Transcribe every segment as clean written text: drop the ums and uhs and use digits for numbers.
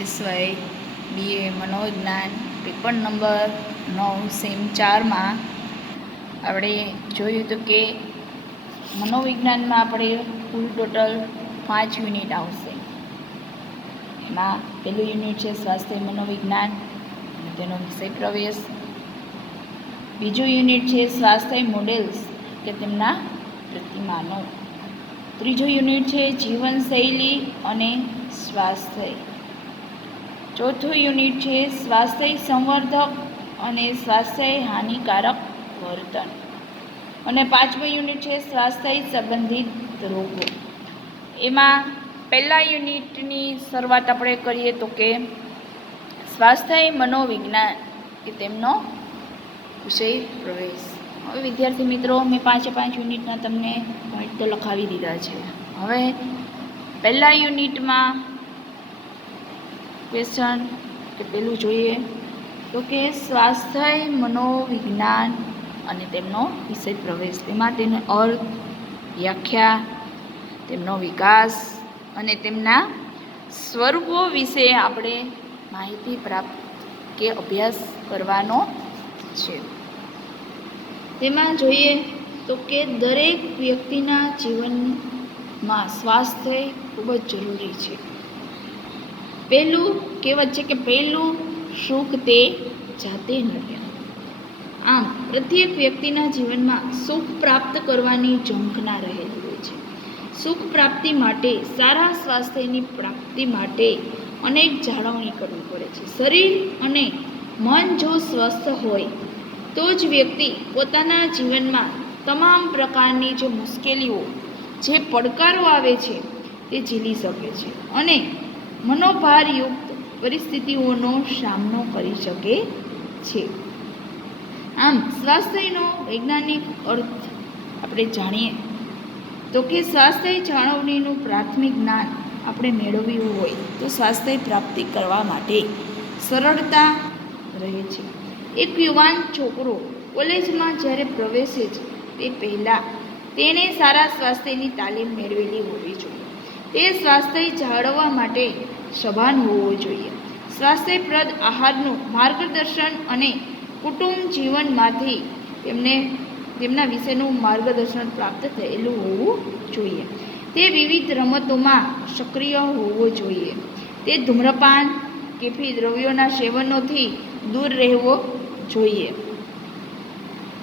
SY BA મનોવિજ્ઞાન paper number 9 same 4માં આપણે જોયું હતું કે મનોવિજ્ઞાનમાં આપણે કુલ ટોટલ 5 યુનિટ આવશે. એમાં પહેલું યુનિટ છે સ્વાસ્થ્ય મનોવિજ્ઞાન અને તેનો વિષય પ્રવેશ. બીજું યુનિટ છે સ્વાસ્થ્ય મોડેલ્સ કે તેમના પ્રતિમાનો. ત્રીજું યુનિટ છે જીવનશૈલી અને સ્વાસ્થ્ય. ચોથું યુનિટ છે સ્વાસ્થ્ય સંવર્ધક અને સ્વાસ્થ્ય હાનિકારક વર્તન. અને પાંચમું યુનિટ છે સ્વાસ્થ્ય સંબંધિત રોગો. એમાં પહેલા યુનિટની શરૂઆત આપણે કરીએ તો કે સ્વાસ્થ્ય મનોવિજ્ઞાન કે તેમનો વિષય પ્રવેશ. હવે વિદ્યાર્થી મિત્રો, મેં 5 યુનિટના તમને પોઈન્ટ તો લખાવી દીધા છે. હવે પહેલા યુનિટમાં ક્વેશ્ચન કે પેલું જોઈએ તો કે સ્વાસ્થ્ય મનોવિજ્ઞાન અને તેમનો વિષય પ્રવેશ. તેમાં તેનો અર્થ, વ્યાખ્યા, તેમનો વિકાસ અને તેમના સ્વરૂપો વિશે આપણે માહિતી પ્રાપ્ત કે અભ્યાસ કરવાનો છે. તેમાં જોઈએ તો કે દરેક વ્યક્તિના જીવનમાં સ્વાસ્થ્ય ખૂબ જ જરૂરી છે. પહેલું કહેવત છે કે પહેલું સુખ તે જાતે નડે. આમ પ્રત્યેક વ્યક્તિના જીવનમાં સુખ પ્રાપ્ત કરવાની ઝંખના રહેલી હોય છે. સુખ પ્રાપ્તિ માટે, સારા સ્વાસ્થ્યની પ્રાપ્તિ માટે અનેક જાળવણી કરવી પડે છે. શરીર અને મન જો સ્વસ્થ હોય તો જ વ્યક્તિ પોતાના જીવનમાં તમામ પ્રકારની જે મુશ્કેલીઓ, જે પડકારો આવે છે તે ઝીલી શકે છે અને મનોભારયુક્ત પરિસ્થિતિઓનો સામનો કરી શકે છે. આમ સ્વાસ્થ્યનો વૈજ્ઞાનિક અર્થ આપણે જાણીએ તો કે સ્વાસ્થ્ય જાળવણીનું પ્રાથમિક જ્ઞાન આપણે મેળવ્યું હોય તો સ્વાસ્થ્ય પ્રાપ્તિ કરવા માટે સરળતા રહે છે. એક યુવાન છોકરો કોલેજમાં જ્યારે પ્રવેશે છે તે પહેલાં તેણે સારા સ્વાસ્થ્યની તાલીમ મેળવેલી હોવી જોઈએ. તે સ્વાસ્થ્ય જાળવવા માટે સભાન હોવો જોઈએ. સ્વાસ્થ્યપ્રદ આહારનું માર્ગદર્શન અને કુટુંબ જીવનમાંથી તેમના વિશેનું માર્ગદર્શન પ્રાપ્ત થયેલું હોવું જોઈએ. તે વિવિધ રમતોમાં સક્રિય હોવો જોઈએ. તે ધૂમ્રપાન, કેફી દ્રવ્યોના સેવનોથી દૂર રહેવો જોઈએ.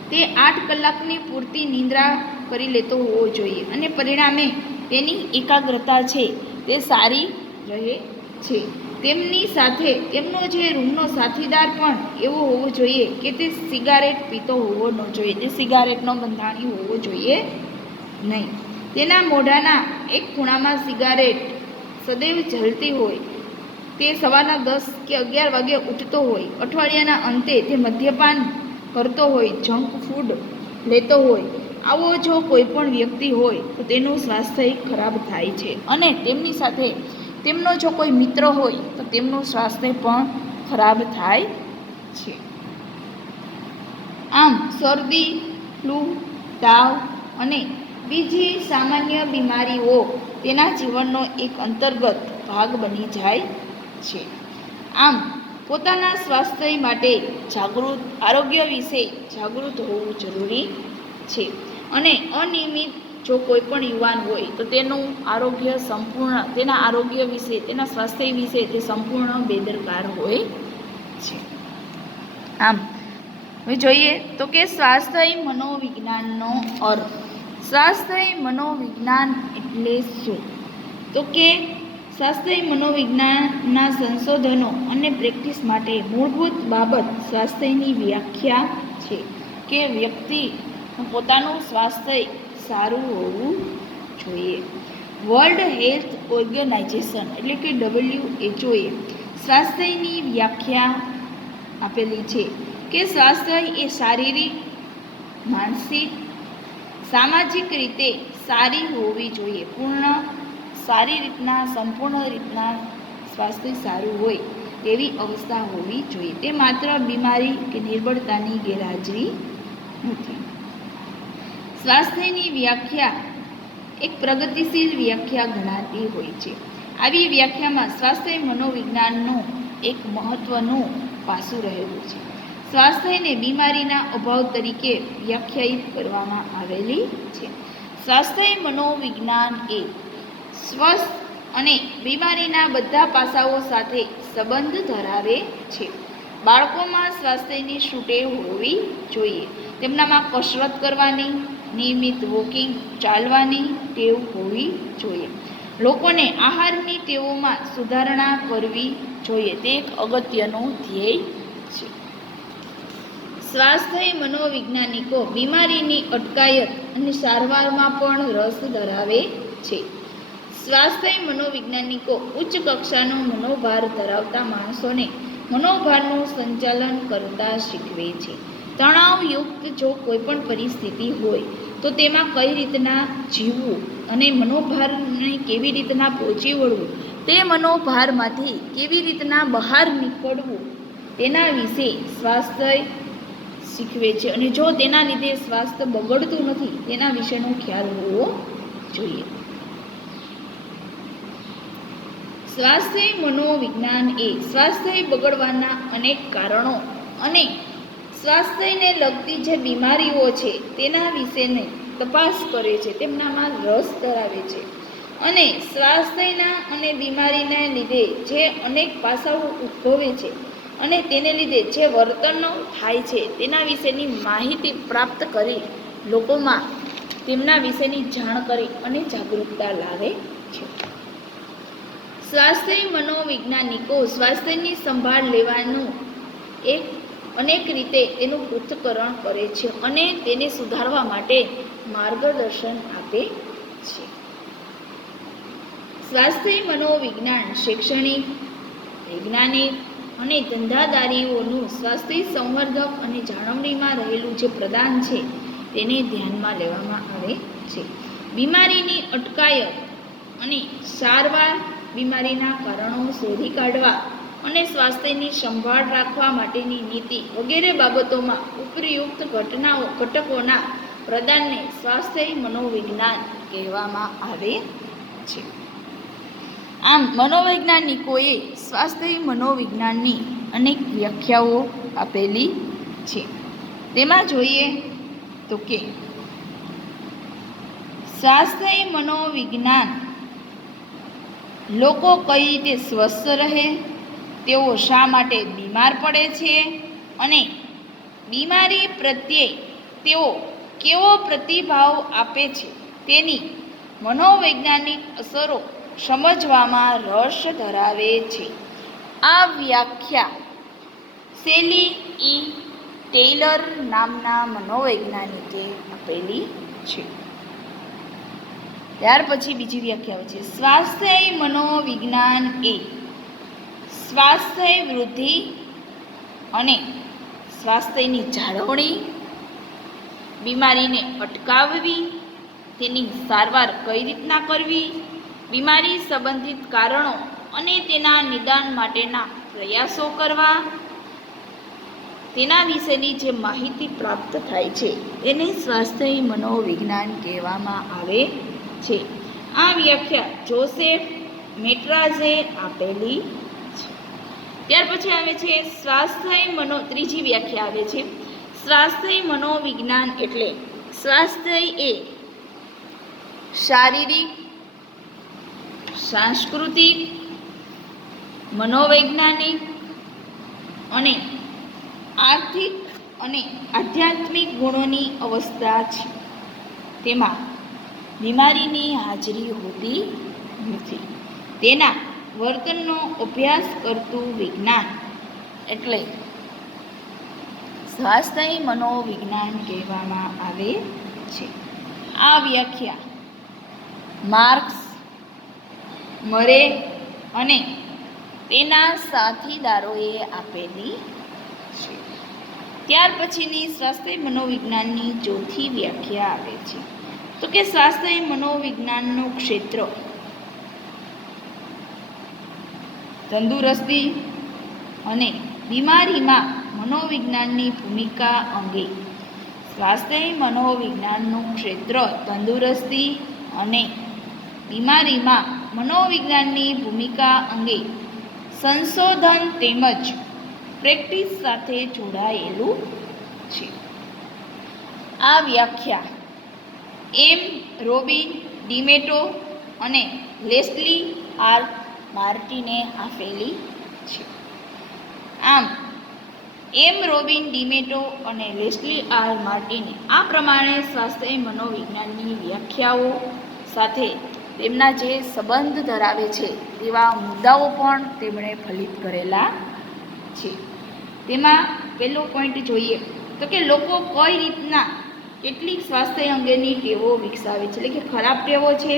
તે 8 કલાકની પૂરતી નિંદ્રા કરી લેતો હોવો જોઈએ અને પરિણામે તેની એકાગ્રતા છે તે સારી રહે છે. તેમની સાથે તેમનો જે રૂમનો સાથીદાર પણ એવો હોવો જોઈએ કે તે સિગારેટ પીતો હોવો ન જોઈએ. તે સિગારેટનો બંધાણી હોવો જોઈએ નહીં. તેના મોઢાના એક ખૂણામાં સિગારેટ સદૈવ જલતી હોય, તે સવારના 10 કે 11 વાગે ઉઠતો હોય, અઠવાડિયાના અંતે તે મદ્યપાન કરતો હોય, જંક ફૂડ લેતો હોય, આવો જો કોઈ પણ વ્યક્તિ હોય તો તેનું સ્વાસ્થ્ય ખરાબ થાય છે અને તેમની સાથે તેમનો જો કોઈ મિત્ર હોય તો તેમનું સ્વાસ્થ્ય પણ ખરાબ થાય છે. આમ શરદી, ફ્લૂ, તાવ અને બીજી સામાન્ય બીમારીઓ તેના જીવનનો એક અંતર્ગત ભાગ બની જાય છે. આમ પોતાના સ્વાસ્થ્ય માટે આરોગ્ય વિશે જાગૃત હોવું જરૂરી છે અને અનિયમિત જો કોઈ પણ યુવાન હોય તો તેના આરોગ્ય વિશે, તેના સ્વાસ્થ્ય વિશે તે સંપૂર્ણ બેદરકાર હોય છે. આમ હવે જોઈએ તો કે સ્વાસ્થ્ય મનોવિજ્ઞાનનો અર્થ. સ્વાસ્થ્ય મનોવિજ્ઞાન એટલે શું? તો કે સ્વાસ્થ્ય મનોવિજ્ઞાનના સંશોધનો અને પ્રેક્ટિસ માટે મૂળભૂત બાબત સ્વાસ્થ્યની વ્યાખ્યા છે કે વ્યક્તિ પોતાનું સ્વાસ્થ્ય સારું હોવું જોઈએ. વર્લ્ડ હેલ્થ ઓર્ગેનાઇઝેશન એટલે કે WHO એ સ્વાસ્થ્યની વ્યાખ્યા આપેલી છે કે સ્વાસ્થ્ય એ શારીરિક, માનસિક, સામાજિક રીતે સારી હોવી જોઈએ. સંપૂર્ણ રીતના સ્વાસ્થ્ય સારું હોય તેવી અવસ્થા હોવી જોઈએ. તે માત્ર બીમારી કે નિર્બળતાની ગેરહાજરી નથી. સ્વાસ્થ્યની વ્યાખ્યા એક પ્રગતિશીલ વ્યાખ્યા ગણાતી હોય છે. આવી વ્યાખ્યામાં સ્વાસ્થ્ય મનોવિજ્ઞાનનું એક મહત્વનું પાસું રહેલું છે. સ્વાસ્થ્યને બીમારીના અભાવ તરીકે વ્યાખ્યાયિત કરવામાં આવેલી છે. સ્વાસ્થ્ય મનોવિજ્ઞાન એ સ્વસ્થ અને બીમારીના બધા પાસાઓ સાથે સંબંધ ધરાવે છે. બાળકોમાં સ્વાસ્થ્યની શું ટેવ હોવી જોઈએ? તેમનામાં કસરત કરવાની, નિયમિત વોકિંગ ચાલવાની ટેવ હોવી જોઈએ. લોકોને આહારની ટેવોમાં સુધારણા કરવી જોઈએ. તે એક અગત્યનું ધ્યેય છે. સ્વાસ્થ્ય મનોવૈજ્ઞાનિકો બીમારીની અટકાયત અને સારવારમાં પણ રસ ધરાવે છે. સ્વાસ્થ્ય મનોવૈજ્ઞાનિકો ઉચ્ચ કક્ષાનો મનોભાર ધરાવતા માણસોને મનોભારનું સંચાલન કરતા શીખવે છે. તણાવયુક્ત જો કોઈ પણ પરિસ્થિતિ હોય તો તેમાં કઈ રીતના જીવવું અને મનોભારને કેવી રીતના પહોંચી વળવું, તે મનોભારમાંથી કેવી રીતના બહાર નીકળવું, તેના વિશે સ્વાસ્થ્ય શીખવે છે. અને જો તેના લીધે સ્વાસ્થ્ય બગડતું નથી, તેના વિશેનો ખ્યાલ હોવો જોઈએ. સ્વાસ્થ્ય મનોવિજ્ઞાન એ સ્વાસ્થ્ય બગડવાના અનેક કારણો અને સ્વાસ્થ્યને લગતી જે બીમારીઓ છે તેના વિશેની તપાસ કરે છે, તેમનામાં રસ ધરાવે છે. અને સ્વાસ્થ્યના અને બીમારીને લીધે જે અનેક પાસાઓ ઉદ્ભવે છે અને તેને લીધે જે વર્તનો થાય છે તેના વિશેની માહિતી પ્રાપ્ત કરી લોકોમાં તેમના વિશેની જાણ કરી અને જાગૃતતા લાવે છે. સ્વાસ્થ્ય મનોવૈજ્ઞાનિકો સ્વાસ્થ્યની સંભાળ લેવાનું અનેક રીતે તેનું પૃથ્થકરણ કરે છે અને તેને સુધારવા માટે માર્ગદર્શન આપે છે. સ્વાસ્થ્ય મનોવિજ્ઞાન શૈક્ષણિક, વૈજ્ઞાનિક અને ધંધાદારીઓનું સ્વાસ્થ્ય સંવર્ધક અને જાળવણીમાં રહેલું જે પ્રદાન છે તેને ધ્યાનમાં લેવામાં આવે છે. બીમારીની અટકાયત અને સારવાર, બીમારીના કારણો શોધી કાઢવા અને સ્વાસ્થ્યની સંભાળ રાખવા માટેની નીતિ વગેરે બાબતોમાં ઉપયુક્ત ઘટકોના પ્રદાનને સ્વાસ્થ્ય મનોવિજ્ઞાન કહેવામાં આવે છે. આમ મનોવૈજ્ઞાનિકોએ સ્વાસ્થ્ય મનોવિજ્ઞાનની અનેક વ્યાખ્યાઓ આપેલી છે. તેમાં જોઈએ તો કે સ્વાસ્થ્ય મનોવિજ્ઞાન લોકો કઈ રીતે સ્વસ્થ રહે, તેઓ શા માટે બીમાર પડે છે અને બીમારી પ્રત્યે તેઓ કેવો પ્રતિભાવ આપે છે તેની મનોવૈજ્ઞાનિક અસરો સમજવામાં રસ ધરાવે છે. આ વ્યાખ્યા સેલી ઈ ટેલર નામના મનોવૈજ્ઞાનિકે આપેલી છે. ત્યાર પછી બીજી વ્યાખ્યા છે. સ્વાસ્થ્ય મનોવિજ્ઞાન એ સ્વાસ્થ્ય વૃદ્ધિ અને સ્વાસ્થ્યની જાળવણી, બીમારીને અટકાવવી, તેની સારવાર કઈ રીતના કરવી, બીમારી સંબંધિત કારણો અને તેના નિદાન માટેના પ્રયાસો કરવા, તેના વિશેની જે માહિતી પ્રાપ્ત થાય છે તેને સ્વાસ્થ્ય મનોવિજ્ઞાન કહેવામાં આવે છે. આ વ્યાખ્યા જોસેફ મેટ્રાઝે આપેલી છે. ત્યાર પછી આવે છે ત્રીજી વ્યાખ્યા આવે છે. સ્વાસ્થ્ય મનોવિજ્ઞાન એટલે સ્વાસ્થ્ય એ શારીરિક, સાંસ્કૃતિક, મનોવૈજ્ઞાનિક અને આર્થિક અને આધ્યાત્મિક ગુણોની અવસ્થા છે. તેમાં બીમારીની હાજરી હોતી નથી. તેના વર્તનનો અભ્યાસ કરતું વિજ્ઞાન એટલે સ્વાસ્થ્ય મનોવિજ્ઞાન કહેવામાં આવે છે. આ વ્યાખ્યા માર્ક્સ, મરે અને તેના સાથીદારોએ આપેલી છે. ત્યાર પછીની સ્વાસ્થ્ય મનોવિજ્ઞાનની ચોથી વ્યાખ્યા આવે છે તો કે સ્વાસ્થ્ય મનોવિજ્ઞાનનું ક્ષેત્ર તંદુરસ્તી અને બીમારીમાં મનોવિજ્ઞાનની ભૂમિકા અંગે. સ્વાસ્થ્ય મનોવિજ્ઞાનનું ક્ષેત્ર તંદુરસ્તી અને બીમારીમાં મનોવિજ્ઞાનની ભૂમિકા અંગે સંશોધન તેમજ પ્રેક્ટિસ સાથે જોડાયેલું છે. આ વ્યાખ્યા એમ રોબિન ડિમેટો અને લેસ્લી આર માર્ટિને આપેલી છે. આમ એમ રોબિન ડિમેટો અને લેસ્લી આર માર્ટિને આ પ્રમાણે સ્વાસ્થ્ય મનોવિજ્ઞાનની વ્યાખ્યાઓ સાથે તેમના જે સંબંધ ધરાવે છે તેવા મુદ્દાઓ પણ તેમણે ફલિત કરેલા છે. તેમાં પહેલો પોઈન્ટ જોઈએ તો કે લોકો કઈ રીતના કેટલીક સ્વાસ્થ્ય અંગેની ટેવો વિકસાવે છે, એટલે કે ખરાબ ટેવો છે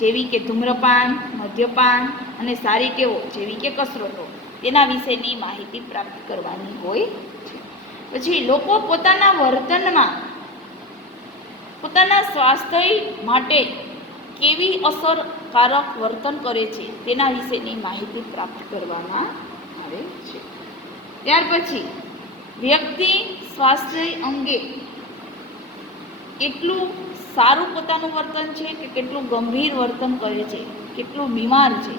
જેવી કે ધૂમ્રપાન, મદ્યપાન અને સારી ટેવો જેવી કે કસરતો, તેના વિશેની માહિતી પ્રાપ્ત કરવાની હોય છે. પછી લોકો પોતાના વર્તનમાં પોતાના સ્વાસ્થ્ય માટે કેવી અસરકારક વર્તન કરે છે તેના વિશેની માહિતી પ્રાપ્ત કરવામાં આવે છે. ત્યાર પછી વ્યક્તિ સ્વાસ્થ્ય અંગે કેટલું સારું પોતાનું વર્તન છે કે કેટલું ગંભીર વર્તન કરે છે, કેટલું બીમાર છે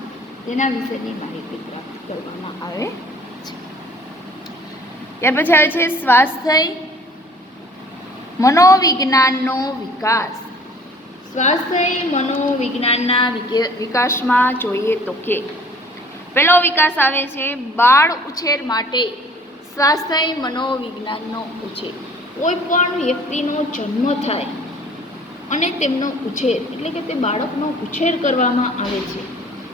તેના વિશેની માહિતી પ્રાપ્ત કરવામાં આવે છે. ત્યાર પછી આવે છે સ્વાસ્થ્ય મનોવિજ્ઞાનનો વિકાસ. સ્વાસ્થ્ય મનોવિજ્ઞાનના વિકાસમાં જોઈએ તો કે પહેલો વિકાસ આવે છે બાળ ઉછેર માટે સ્વાસ્થ્ય મનોવિજ્ઞાનનો ઉછેર. કોઈ પણ વ્યક્તિનો જન્મ થાય અને તેમનો ઉછેર એટલે કે તે બાળકનો ઉછેર કરવામાં આવે છે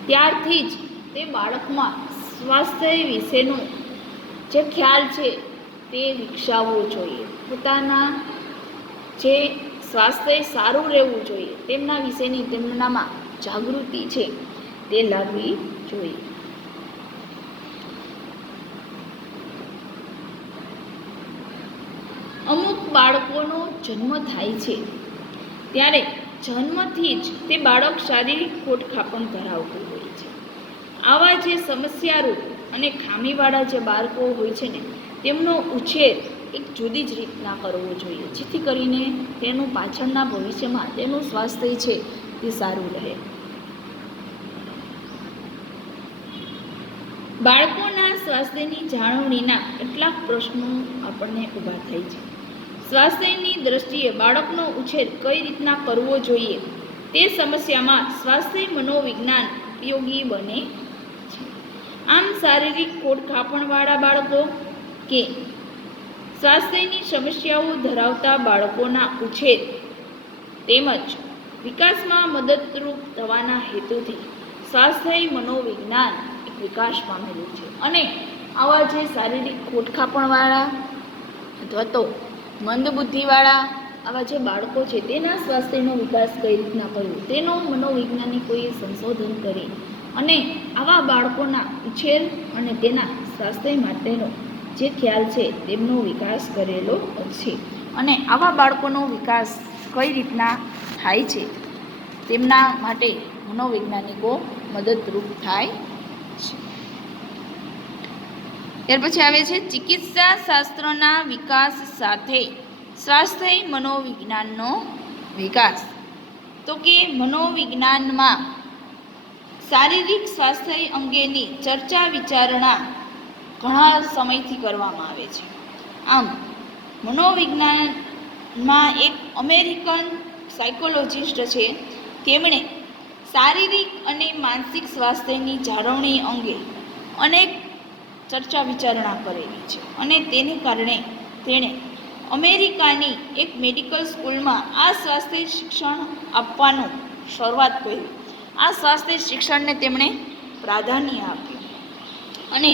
ત્યારથી જ તે બાળકમાં સ્વાસ્થ્ય વિશેનો જે ખ્યાલ છે તે વિકસાવવો જોઈએ. પોતાના જે સ્વાસ્થ્ય સારું રહેવું જોઈએ તેમના વિશેની તેમનામાં જાગૃતિ છે તે લાવવી જોઈએ. અમુક બાળકોનો જન્મ થાય છે ત્યારે જન્મથી જ તે બાળક શારીરિક ખોડખાપણ ધરાવતું હોય છે. આવા જે સમસ્યારૂપ અને ખામીવાળા જે બાળકો હોય છે ને તેમનો ઉછેર એક જુદી જ રીતના કરવો જોઈએ જેથી કરીને તેનું પાછળના ભવિષ્યમાં તેનું સ્વાસ્થ્ય છે તે સારું રહે. બાળકોના સ્વાસ્થ્યની જાળવણીના કેટલાક પ્રશ્નો આપણને ઊભા થાય છે. સ્વાસ્થ્યની દ્રષ્ટિએ બાળકનો ઉછેર કઈ રીતના કરવો જોઈએ તે સમસ્યામાં સ્વાસ્થ્ય મનોવિજ્ઞાન ઉપયોગી બને છે. આમ શારીરિક ખોડખાપણવાળા બાળકો કે સ્વાસ્થ્યની સમસ્યાઓ ધરાવતા બાળકોના ઉછેર તેમજ વિકાસમાં મદદરૂપ થવાના હેતુથી સ્વાસ્થ્ય મનોવિજ્ઞાન એક વિકાસ પામેલું છે. અને આવા જે શારીરિક ખોડખાપણવાળા અથવા તો મંદબુદ્ધિવાળા આવા જે બાળકો છે તેના સ્વાસ્થ્યનો વિકાસ કઈ રીતના કરવો તેનો મનોવૈજ્ઞાનિકોએ સંશોધન કરી અને આવા બાળકોના ઉછેર અને તેના સ્વાસ્થ્ય માટેનો જે ખ્યાલ છે તેમનો વિકાસ કરેલો છે. અને આવા બાળકોનો વિકાસ કઈ રીતના થાય છે તેમના માટે મનોવૈજ્ઞાનિકો મદદરૂપ થાય છે. ત્યાર પછી આવે છે ચિકિત્સા શાસ્ત્રના વિકાસ સાથે સ્વાસ્થ્ય મનોવિજ્ઞાનનો વિકાસ. તો કે મનોવિજ્ઞાનમાં શારીરિક સ્વાસ્થ્ય અંગેની ચર્ચા વિચારણા ઘણા સમયથી કરવામાં આવે છે. આમ મનોવિજ્ઞાનમાં એક અમેરિકન સાયકોલોજિસ્ટ છે તેમણે શારીરિક અને માનસિક સ્વાસ્થ્યની જાળવણી અંગે અનેક ચર્ચા વિચારણા કરેલી છે અને તેને કારણે તેણે અમેરિકાની એક મેડિકલ સ્કૂલમાં આ સ્વાસ્થ્ય શિક્ષણ આપવાનું શરૂઆત કરી. આ સ્વાસ્થ્ય શિક્ષણને તેમણે પ્રાધાન્ય આપ્યું અને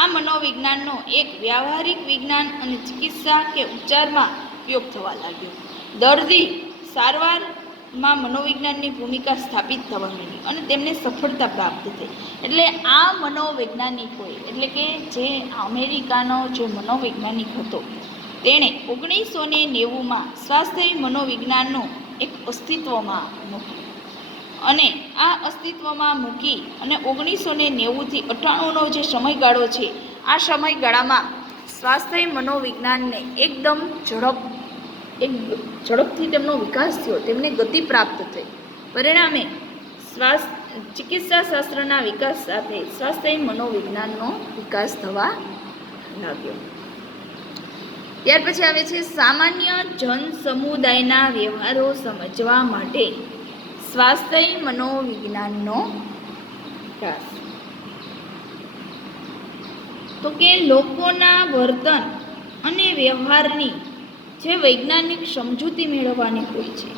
આ મનોવિજ્ઞાનનો એક વ્યાવહારિક વિજ્ઞાન અને ચિકિત્સા કે ઉપચારમાં ઉપયોગ થવા લાગ્યો. દર્દી સારવારમાં મનોવિજ્ઞાનની ભૂમિકા સ્થાપિત થવા લાગી અને તેમને સફળતા પ્રાપ્ત થઈ. એટલે આ મનોવૈજ્ઞાનિકોએ એટલે કે જે અમેરિકાનો જે મનોવૈજ્ઞાનિક હતો તેણે 1990માં સ્વાસ્થ્ય મનોવિજ્ઞાનનું એક અસ્તિત્વમાં મૂક્યું અને આ અસ્તિત્વમાં મૂકી અને 1990થી 98નો જે સમયગાળો છે આ સમયગાળામાં સ્વાસ્થ્ય મનોવિજ્ઞાનને એકદમ ઝડપથી તેમનો વિકાસ થયો, તેમને ગતિ પ્રાપ્ત થઈ. પરિણામે ચિકિત્સા શાસ્ત્રના વિકાસ સાથે સ્વાસ્થ્ય મનોવિજ્ઞાનનો વિકાસ થવા લાગ્યો. ત્યાર પછી આવે છે સામાન્ય જન સમુદાયના વ્યવહારો સમજવા માટે સ્વાસ્થ્ય મનોવિજ્ઞાનનો વિકાસ. તો કે લોકોના વર્તન અને વ્યવહારની જે વૈજ્ઞાનિક સમજૂતી મેળવવાની હોય છે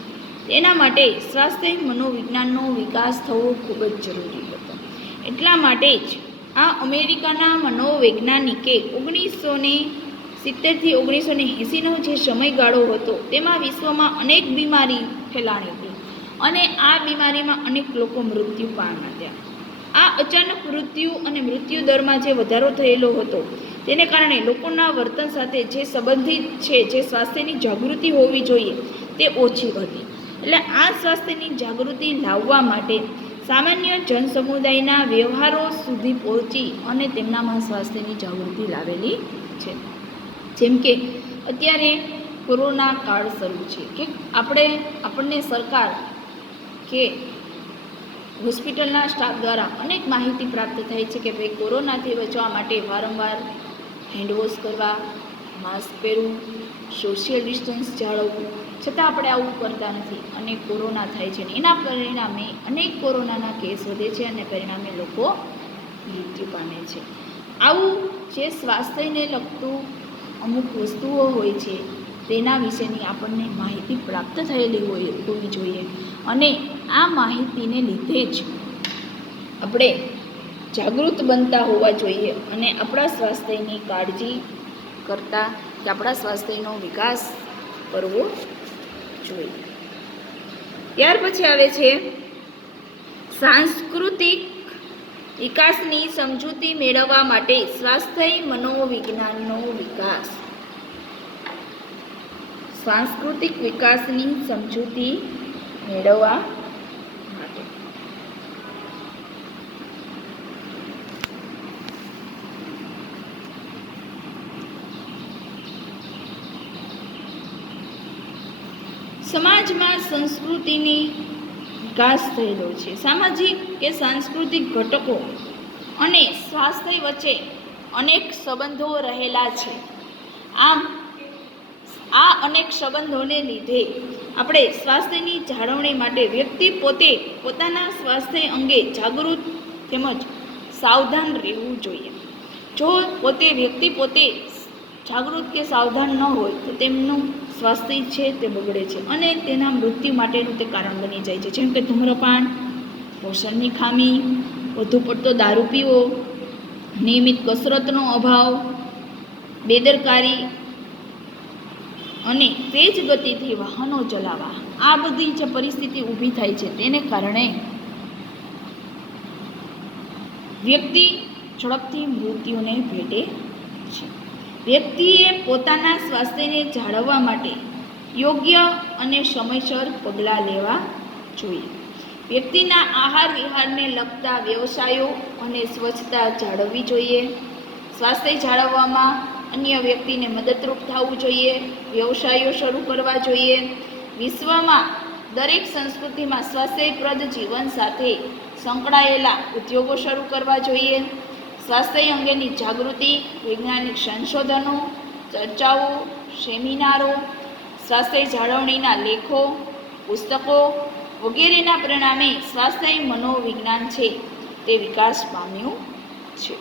તેના માટે સ્વાસ્થ્ય મનોવિજ્ઞાનનો વિકાસ થવો ખૂબ જ જરૂરી હતો. એટલા માટે જ આ અમેરિકાના મનોવૈજ્ઞાનિકે 1970થી 1980નો જે સમયગાળો હતો તેમાં વિશ્વમાં અનેક બીમારી ફેલાણી હતી અને આ બીમારીમાં અનેક લોકો મૃત્યુ પામ્યા. આ અચાનક મૃત્યુ અને મૃત્યુ દરમાં જે વધારો થયેલો હતો તેને કારણે લોકોના વર્તન સાથે જે સંબંધિત છે, જે સ્વાસ્થ્યની જાગૃતિ હોવી જોઈએ તે ઓછી હતી. એટલે આ સ્વાસ્થ્યની જાગૃતિ લાવવા માટે સામાન્ય જનસમુદાયના વ્યવહારો સુધી પહોંચી અને તેમનામાં સ્વાસ્થ્યની જાગૃતિ લાવેલી છે. જેમ કે અત્યારે કોરોના કાળ શરૂ છે કે આપણને સરકાર કે હોસ્પિટલના સ્ટાફ દ્વારા અનેક માહિતી પ્રાપ્ત થાય છે કે ભાઈ કોરોનાથી બચવા માટે વારંવાર હેન્ડવોશ કરવા, માસ્ક પહેરવું, સોશિયલ ડિસ્ટન્સ જાળવવું, છતાં આપણે આવું કરતા નથી અને કોરોના થાય છે. એના પરિણામે અનેક કોરોનાના કેસ વધે છે અને પરિણામે લોકો મૃત્યુ પામે છે. આવું જે સ્વાસ્થ્યને લગતું અમુક વસ્તુઓ હોય છે તેના વિશેની આપણને માહિતી પ્રાપ્ત થયેલી હોવી જોઈએ અને આ માહિતીને લીધે જ આપણે જાગૃત બનતા હોવા જોઈએ અને આપણા સ્વાસ્થ્યની કાળજી કરતા કે આપણા સ્વાસ્થ્યનો વિકાસ કરવો જોઈએ. ત્યાર પછી આવે છે સાંસ્કૃતિક વિકાસની સમજૂતી મેળવવા માટે સ્વાસ્થ્ય મનોવિજ્ઞાનનો વિકાસ. સાંસ્કૃતિક વિકાસની સમજૂતી મેળવવા માટે સમાજમાં સંસ્કૃતિની વિકાસ થયેલો છે. સામાજિક કે સાંસ્કૃતિક ઘટકો અને સ્વાસ્થ્ય વચ્ચે અનેક સંબંધો રહેલા છે. આમ આ અનેક સંબંધોને લીધે આપણે સ્વાસ્થ્યની જાળવણી માટે વ્યક્તિ પોતે પોતાના સ્વાસ્થ્ય અંગે જાગૃત તેમજ સાવધાન રહેવું જોઈએ. જો વ્યક્તિ પોતે જાગૃત કે સાવધાન ન હોય તો તેમનું સ્વાસ્થ્ય છે તે બગડે છે અને તેના મૃત્યુ માટેનું તે કારણ બની જાય છે. જેમ કે ધૂમ્રપાન, પોષણની ખામી, વધુ પડતો દારૂ પીવો, નિયમિત કસરતનો અભાવ, બેદરકારી અને તેજ ગતિથી વાહનો ચલાવવા, આ બધી જે પરિસ્થિતિ ઊભી થાય છે તેને કારણે વ્યક્તિ ઝડપથી મૃત્યુને ભેટે છે. વ્યક્તિએ પોતાના સ્વાસ્થ્યને જાળવવા માટે યોગ્ય અને સમયસર પગલાં લેવા જોઈએ. વ્યક્તિના આહાર વિહારને લગતા વ્યવસાયો અને સ્વચ્છતા જાળવવી જોઈએ. સ્વાસ્થ્ય જાળવવામાં અન્ય વ્યક્તિને મદદરૂપ થવું જોઈએ. વ્યવસાયો શરૂ કરવા જોઈએ. વિશ્વમાં દરેક સંસ્કૃતિમાં સ્વાસ્થ્યપ્રદ જીવન સાથે સંકળાયેલા ઉદ્યોગો શરૂ કરવા જોઈએ. સ્વાસ્થ્ય અંગેની જાગૃતિ, વૈજ્ઞાનિક સંશોધનો, ચર્ચાઓ, સેમિનારો, સ્વાસ્થ્ય જાળવણીના લેખો, પુસ્તકો વગેરેના પરિણામે સ્વાસ્થ્ય મનોવિજ્ઞાન છે તે વિકાસ પામ્યું છે.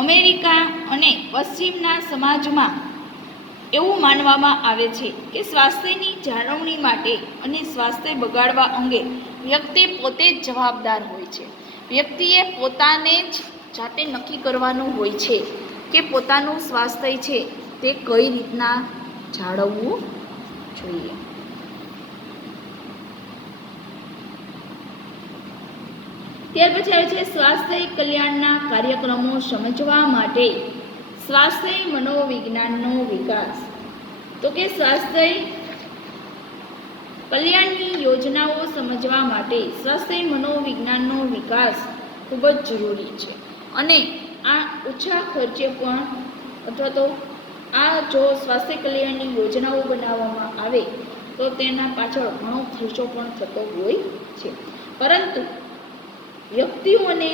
અમેરિકા અને પશ્ચિમના સમાજમાં એવું માનવામાં આવે છે કે સ્વાસ્થ્યની જાળવણી માટે અને સ્વાસ્થ્ય બગાડવા અંગે વ્યક્તિ પોતે જ જવાબદાર હોય છે. વ્યક્તિએ પોતાને જ જાતે નક્કી કરવાનું હોય છે કે પોતાનું સ્વાસ્થ્ય છે તે કઈ રીતના જાળવવું જોઈએ. ત્યાર પછી આવે છે સ્વાસ્થ્ય કલ્યાણના કાર્યક્રમો સમજવા માટે સ્વાસ્થ્ય મનોવિજ્ઞાનનો વિકાસ. તો કે સ્વાસ્થ્ય કલ્યાણની યોજનાઓ સમજવા માટે સ્વાસ્થ્ય મનોવિજ્ઞાનનો વિકાસ ખૂબ જ જરૂરી છે અને આ ઓછા ખર્ચે પણ અથવા તો આ જો સ્વાસ્થ્ય કલ્યાણની યોજનાઓ બનાવવામાં આવે તો તેના પાછળ ઘણો ખર્ચો પણ થતો હોય છે, પરંતુ વ્યક્તિઓને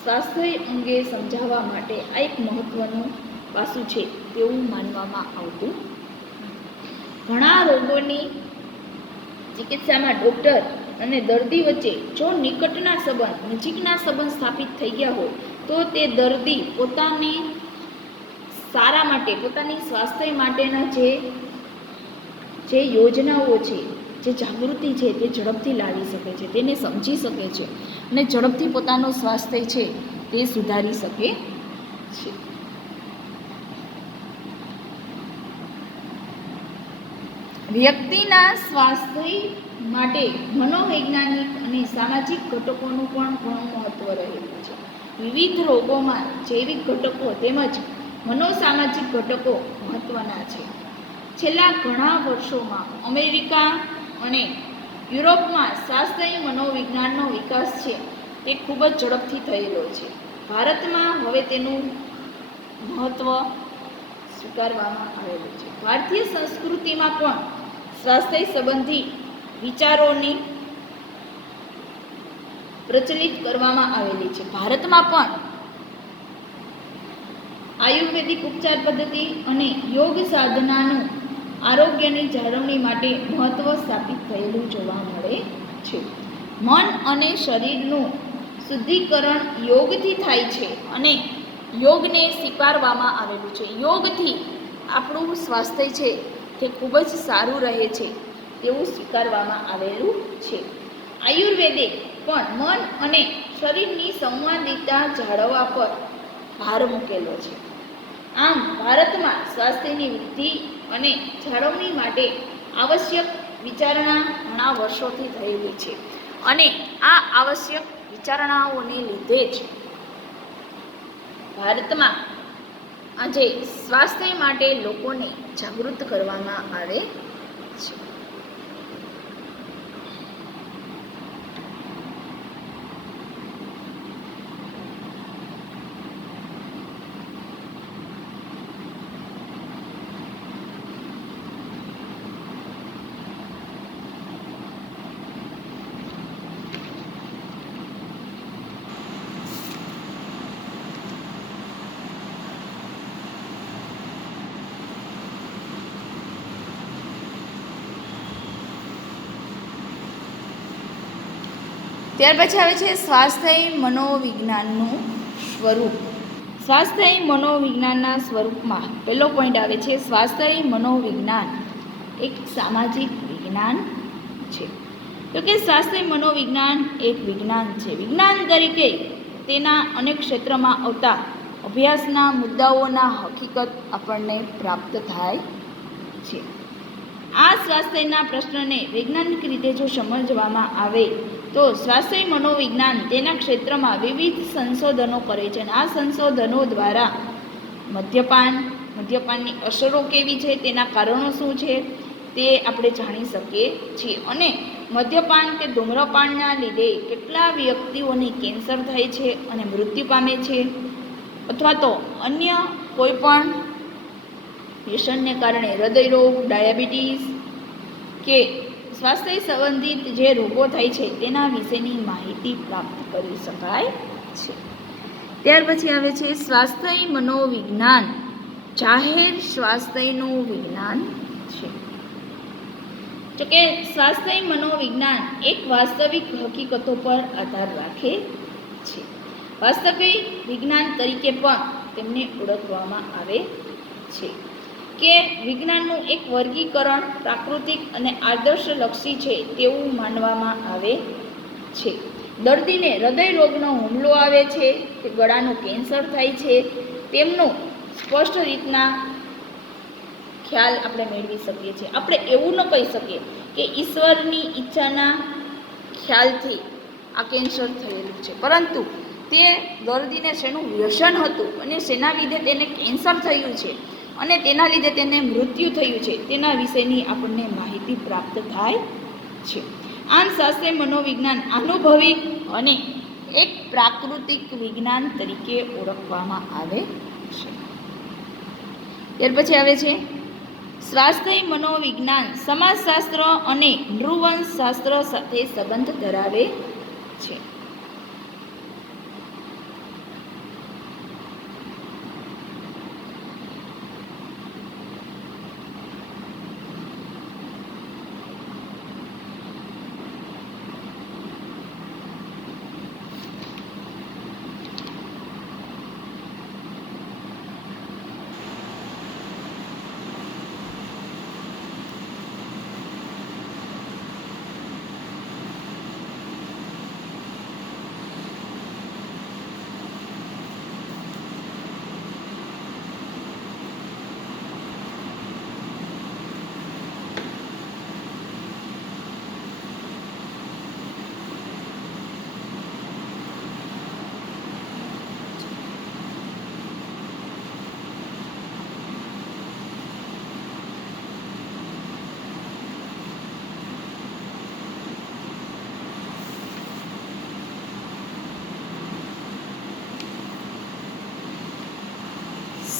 સ્વાસ્થ્ય અંગે સમજાવવા માટે આ એક મહત્વનું પાસું છે તેવું માનવામાં આવતું. ઘણા રોગોની ચિકિત્સામાં ડૉક્ટર અને દર્દી વચ્ચે જો નજીકના સંબંધ સ્થાપિત થઈ ગયા હોય તો તે દર્દી પોતાની સારા માટે, પોતાની સ્વાસ્થ્ય માટેના જે યોજનાઓ છે, જે જાગૃતિ છે તે ઝડપથી લાવી શકે છે, તેને સમજી શકે છે અને ઝડપથી પોતાનું સ્વાસ્થ્ય છે તે સુધારી શકે છે. વ્યક્તિના સ્વાસ્થ્ય માટે મનોવૈજ્ઞાનિક અને સામાજિક ઘટકોનું પણ ઘણું મહત્વ રહેલું છે. વિવિધ રોગોમાં જૈવિક ઘટકો તેમજ મનોસામાજિક ઘટકો મહત્વના છે. છેલ્લા ઘણા વર્ષોમાં અમેરિકા અને યુરોપમાં સ્વાસ્થ્ય મનોવિજ્ઞાનનો વિકાસ છે તે ખૂબ જ ઝડપથી થયેલો છે. ભારતમાં હવે તેનું મહત્વ સ્વીકારવામાં આવેલું છે. ભારતીય સંસ્કૃતિમાં પણ સ્વાસ્થ્ય સંબંધી વિચારોની પ્રચલિત કરવામાં આવેલી છે. ભારતમાં પણ આયુર્વેદિક ઉપચાર પદ્ધતિ અને યોગ સાધનાનું આરોગ્યની જાળવણી માટે મહત્વ સ્થાપિત થયેલું જોવા મળે છે. મન અને શરીરનું શુદ્ધિકરણ યોગથી થાય છે અને યોગને સ્વીકારવામાં આવેલું છે. યોગથી આપણું સ્વાસ્થ્ય છે તે ખૂબ જ સારું રહે છે તેવું સ્વીકારવામાં આવેલું છે. આયુર્વેદે પણ મન અને શરીરની સંવાદિતા જાળવવા પર ભાર મૂકેલો છે. આમ ભારતમાં સ્વાસ્થ્યની વૃદ્ધિ અને જાળવણી માટે આવશ્યક વિચારણા ઘણા વર્ષોથી થયેલી છે અને આ આવશ્યક વિચારણાઓને લીધે જ ભારતમાં આજે સ્વાસ્થ્ય માટે લોકોને જાગૃત કરવામાં આવે છે. ત્યાર પછી આવે છે સ્વાસ્થ્ય મનોવિજ્ઞાનનું સ્વરૂપ. સ્વાસ્થ્ય મનોવિજ્ઞાનના સ્વરૂપમાં પહેલો પોઈન્ટ આવે છે સ્વાસ્થ્ય મનોવિજ્ઞાન એક સામાજિક વિજ્ઞાન છે. તો કે સ્વાસ્થ્ય મનોવિજ્ઞાન એક વિજ્ઞાન છે. વિજ્ઞાન તરીકે તેના અનેક ક્ષેત્રમાં આવતા અભ્યાસના મુદ્દાઓના હકીકત આપણને પ્રાપ્ત થાય છે. આ સ્વાસ્થ્યના પ્રશ્નને વૈજ્ઞાનિક રીતે જો સમજવામાં આવે તો સ્વાસ્થ્ય મનોવિજ્ઞાન તેના ક્ષેત્રમાં વિવિધ સંશોધનો કરે છે અને આ સંશોધનો દ્વારા મદ્યપાનની અસરો કેવી છે, તેના કારણો શું છે તે આપણે જાણી શકીએ છીએ અને મદ્યપાન કે ધૂમ્રપાનના લીધે કેટલા વ્યક્તિઓને કેન્સર થાય છે અને મૃત્યુ પામે છે અથવા તો અન્ય કોઈ પણ વ્યસનને કારણે હૃદયરોગ, ડાયાબિટીસ કે સ્વાસ્થ્ય સંબંધિત જે રોગો થાય છે તેના વિશેની માહિતી પ્રાપ્ત કરી શકાય છે. ત્યાર પછી આવે છે સ્વાસ્થ્ય મનોવિજ્ઞાન જાહેર સ્વાસ્થ્યનું વિજ્ઞાન છે. તો કે સ્વાસ્થ્ય મનોવિજ્ઞાન એક વાસ્તવિક હકીકતો પર આધાર રાખે છે. વાસ્તવિક વિજ્ઞાન તરીકે પણ તેમને ઓળખવામાં આવે છે કે વિજ્ઞાનનું એક વર્ગીકરણ પ્રાકૃતિક અને આદર્શલક્ષી છે તેવું માનવામાં આવે છે. દર્દીને હૃદય રોગનો હુમલો આવે છે કે ગળાનું કેન્સર થાય છે તેમનો સ્પષ્ટ રીતના ખ્યાલ આપણે મેળવી શકીએ છીએ. આપણે એવું ન કહી શકીએ કે ઈશ્વરની ઈચ્છાના ખ્યાલથી આ કેન્સર થયેલું છે, પરંતુ તે દર્દીને શેનું વ્યસન હતું અને શેના લીધે તેને કેન્સર થયું છે અને તેના લીધે તેને મૃત્યુ થયું છે તેના વિશેની આપણને માહિતી પ્રાપ્ત થાય છે. આમ સ્વાસ્થ્ય મનોવિજ્ઞાન અનુભવી અને એક પ્રાકૃતિક વિજ્ઞાન તરીકે ઓળખવામાં આવે છે. ત્યાર પછી આવે છે સ્વાસ્થ્ય મનોવિજ્ઞાન સમાજશાસ્ત્ર અને નૃવંશશાસ્ત્ર સાથે સંબંધ ધરાવે છે.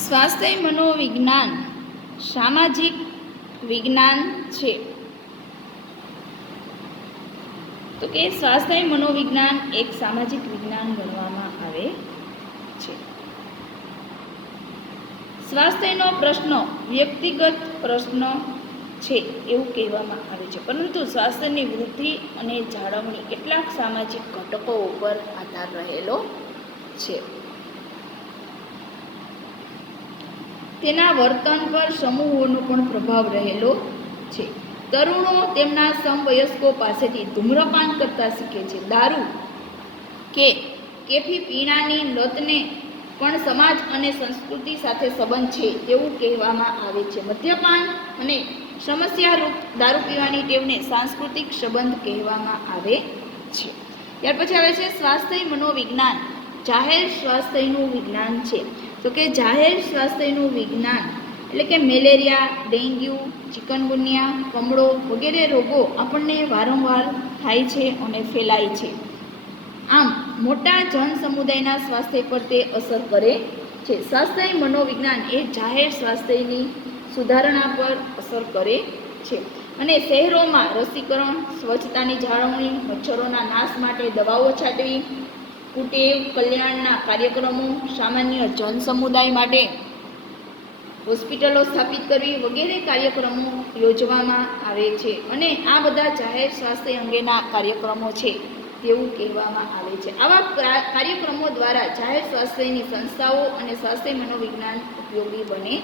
સ્વાસ્થ્ય મનોવિજ્ઞાન સામાજિક વિજ્ઞાન છે. તો કે સ્વાસ્થ્ય મનોવિજ્ઞાન એક સામાજિક વિજ્ઞાન ગણવામાં આવે છે. સ્વાસ્થ્યનો પ્રશ્ન વ્યક્તિગત પ્રશ્ન છે એવું કહેવામાં આવે છે, પરંતુ સ્વાસ્થ્યની વૃદ્ધિ અને જાળવણી કેટલાક સામાજિક ઘટકો ઉપર આધાર રહેલો છે. તેના વર્તન પર સમૂહોનો પણ પ્રભાવ રહેલો છે. તરુણો તેમના સમવયસ્કો પાસેથી ધૂમ્રપાન કરતા શીખે છે. દારૂ કે કેફી પીણાની લતને પણ સમાજ અને સંસ્કૃતિ સાથે સંબંધ છે તેવું કહેવામાં આવે છે. મદ્યપાન અને સમસ્યારૂપ દારૂ પીવાની ટેવને સાંસ્કૃતિક સંબંધ કહેવામાં આવે છે. ત્યાર પછી આવે છે સ્વાસ્થ્ય મનોવિજ્ઞાન જાહેર સ્વાસ્થ્યનું વિજ્ઞાન છે. તો કે જાહેર સ્વાસ્થ્યનું વિજ્ઞાન એટલે કે મેલેરિયા, ડેન્ગ્યુ, ચિકનગુનિયા, કમળો વગેરે રોગો આપણને વારંવાર થાય છે અને ફેલાય છે. આમ મોટા જન સમુદાયના સ્વાસ્થ્ય પર તે અસર કરે છે. સ્વાસ્થ્ય મનોવિજ્ઞાન એ જાહેર સ્વાસ્થ્યની સુધારણા પર અસર કરે છે અને શહેરોમાં રસીકરણ, સ્વચ્છતાની જાળવણી, મચ્છરોના નાશ માટે દવાઓ છાંટવી, કુટેવ કલ્યાણના કાર્યક્રમો, સામાન્ય જન સમુદાય માટે હોસ્પિટલો સ્થાપિત કરવી વગેરે કાર્યક્રમો યોજવામાં આવે છે અને આ બધા જાહેર સ્વાસ્થ્ય અંગેના કાર્યક્રમો છે તેવું કહેવામાં આવે છે. આવા કાર્યક્રમો દ્વારા જાહેર સ્વાસ્થ્યની સંસ્થાઓ અને સ્વાસ્થ્ય મનોવિજ્ઞાન ઉપયોગી બને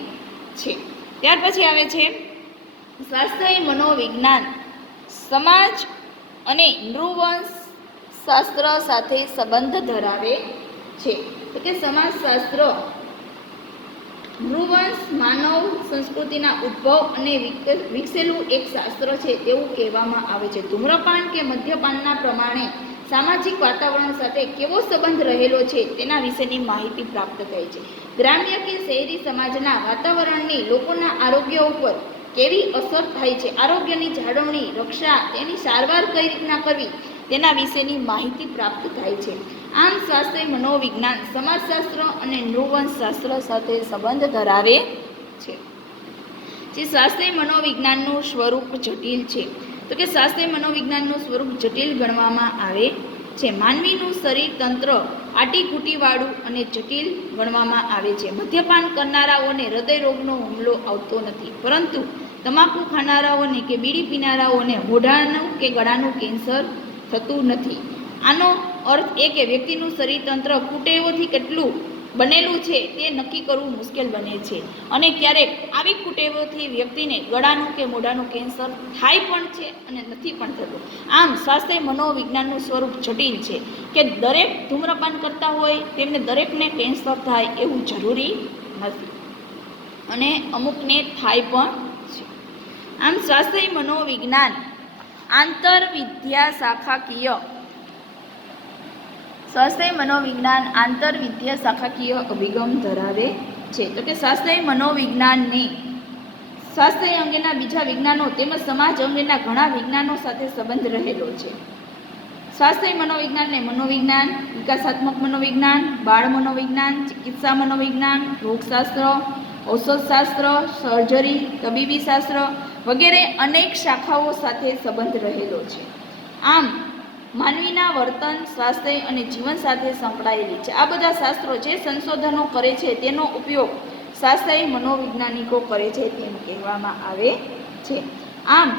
છે. ત્યાર પછી આવે છે સ્વાસ્થ્ય મનોવિજ્ઞાન સમાજ અને નૃવંશ શાસ્ત્ર સાથે સંબંધ ધરાવે છે. તો કે સમાજશાસ્ત્ર નૃવંશ માનવ સંસ્કૃતિના ઉદ્ભવ અને વિકસેલું એક શાસ્ત્ર છે તેવું કહેવામાં આવે છે. ધૂમ્રપાન કે મદ્યપાનના પ્રમાણે સામાજિક વાતાવરણ સાથે કેવો સંબંધ રહેલો છે તેના વિશેની માહિતી પ્રાપ્ત થાય છે. ગ્રામ્ય કે શહેરી સમાજના વાતાવરણની લોકોના આરોગ્ય ઉપર કેવી અસર થાય છે, આરોગ્યની જાળવણી, રક્ષા, તેની સારવાર કઈ રીતના કરવી તેના વિશેની માહિતી પ્રાપ્ત થાય છે. આમ સ્વાસ્થ્ય મનોવિજ્ઞાન સમાજશાસ્ત્ર અને નૃવંશશાસ્ત્ર સાથે સંબંધ ધરાવે છે. જે સ્વાસ્થ્ય મનોવિજ્ઞાનનું સ્વરૂપ જટિલ છે. તો કે સ્વાસ્થ્ય મનોવિજ્ઞાનનું સ્વરૂપ જટિલ ગણવામાં આવે છે. માનવીનું શરીર તંત્ર આટીઘૂટીવાળું અને જટિલ ગણવામાં આવે છે. મદ્યપાન કરનારાઓને હૃદય રોગનો હુમલો આવતો નથી, પરંતુ તમાકુ ખાનારાઓને કે બીડી પીનારાઓને મોઢાનું કે ગળાનું કેન્સર થતું નથી. આનો અર્થ એ કે વ્યક્તિનું શરીર તંત્ર કુટેવોથી કેટલું બનેલું છે તે નક્કી કરવું મુશ્કેલ બને છે અને ક્યારેક આવી કુટેવોથી વ્યક્તિને ગળાનું કે મોઢાનું કેન્સર થાય પણ છે અને નથી પણ થતું. આમ સ્વાસ્થ્ય મનોવિજ્ઞાનનું સ્વરૂપ જટિલ છે કે દરેક ધૂમ્રપાન કરતા હોય તેમને દરેકને કેન્સર થાય એવું જરૂરી નથી અને અમુકને થાય પણ છે. આમ સ્વાસ્થ્ય મનોવિજ્ઞાન આંતરવિદ્યા શાખાકીય સ્વાસ્થ્ય મનોવિજ્ઞાન આંતરવિદ્યા શાખાકીય અભિગમ ધરાવે છે. તો કે સ્વાસ્થ્ય મનોવિજ્ઞાનને સ્વાસ્થ્ય અંગેના બીજા વિજ્ઞાનો તેમજ સમાજ અંગેના ઘણા વિજ્ઞાનો સાથે સંબંધ રહેલો છે. સ્વાસ્થ્ય મનોવિજ્ઞાનને મનોવિજ્ઞાન, વિકાસાત્મક મનોવિજ્ઞાન, બાળ મનોવિજ્ઞાન, ચિકિત્સા મનોવિજ્ઞાન, રોગશાસ્ત્ર, ઔષધશાસ્ત્ર, સર્જરી, તબીબી શાસ્ત્ર વગેરે અનેક શાખાઓ સાથે સંબંધ રહેલો છે. આમ માનવીના વર્તન, સ્વાસ્થ્ય અને જીવન સાથે સંકળાયેલી છે. આ બધા શાસ્ત્રો જે સંશોધનો કરે છે તેનો ઉપયોગ સ્વાસ્થ્ય મનોવૈજ્ઞાનિકો કરે છે તેમ કહેવામાં આવે છે. આમ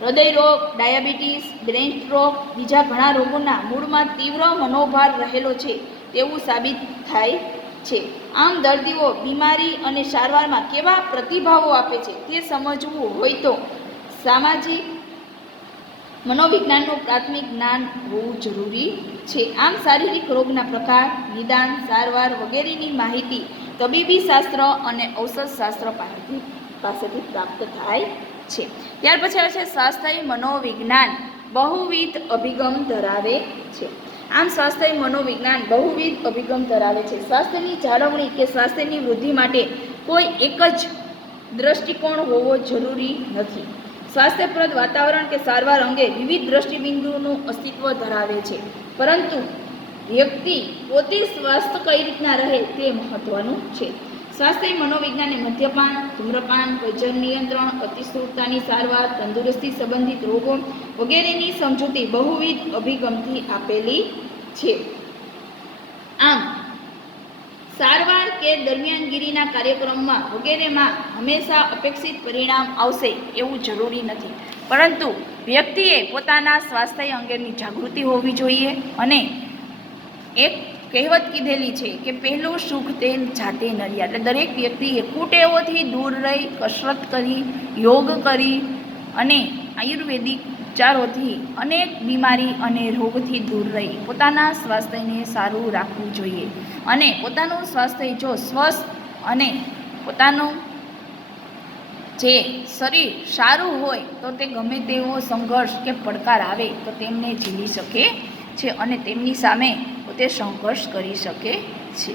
હૃદયરોગ, ડાયાબિટીસ, બ્રેન સ્ટ્રોક, બીજા ઘણા રોગોના મૂળમાં તીવ્ર મનોભાર રહેલો છે તેવું સાબિત થાય છે. આમ દર્દીઓ બીમારી અને સારવારમાં કેવા પ્રતિભાવો આપે છે તે સમજવું હોય તો સામાજિક મનોવિજ્ઞાનનું પ્રાથમિક જ્ઞાન હોવું જરૂરી છે. આમ શારીરિક રોગના પ્રકાર, નિદાન, સારવાર વગેરેની માહિતી તબીબી શાસ્ત્ર અને ઔષધશાસ્ત્ર પાસેથી પ્રાપ્ત થાય છે. ત્યાર પછી આવે છે સ્વાસ્થ્ય મનોવિજ્ઞાન બહુવિધ અભિગમ ધરાવે છે. આમ સ્વાસ્થ્ય મનોવિજ્ઞાન બહુવિધ અભિગમ ધરાવે છે. સ્વાસ્થ્યની જાળવણી કે સ્વાસ્થ્યની વૃદ્ધિ માટે કોઈ એક જ દ્રષ્ટિકોણ હોવો જરૂરી નથી. સ્વાસ્થ્યપ્રદ વાતાવરણ કે સારવાર અંગે વિવિધ દ્રષ્ટિબિંદુનું અસ્તિત્વ ધરાવે છે, પરંતુ વ્યક્તિ પોતે સ્વસ્થ કઈ રીતના રહે તે મહત્વનું છે. સ્વાસ્થ્ય મનોવિજ્ઞાને મદ્યપાન, ધૂમ્રપાન, વજન નિયંત્રણ, અતિસ્થૂળતાની સારવાર, તંદુરસ્તી સંબંધિત રોગો વગેરેની સમજૂતી બહુવિધ અભિગમથી આપેલી છે. આમ સારવાર કે દરમિયાનગીરીના કાર્યક્રમમાં વગેરેમાં હંમેશા અપેક્ષિત પરિણામ આવશે એવું જરૂરી નથી, પરંતુ વ્યક્તિએ પોતાના સ્વાસ્થ્ય અંગેની જાગૃતિ હોવી જોઈએ. અને એક કહેવત કીધેલી છે કે પહેલું સુખ તે જાતે નર્યા, એટલે દરેક વ્યક્તિએ કુટેવોથી દૂર રહી, કસરત કરી, યોગ કરી અને આયુર્વેદિક ઉપચારોથી અનેક બીમારી અને રોગથી દૂર રહી પોતાના સ્વાસ્થ્યને સારું રાખવું જોઈએ. અને પોતાનું સ્વાસ્થ્ય જો સ્વસ્થ અને પોતાનું જે શરીર સારું હોય તો તે ગમે તેવો સંઘર્ષ કે પડકાર આવે તો તેમને ઝીલી શકે છે અને તેમની સામે પોતે સંઘર્ષ કરી શકે છે.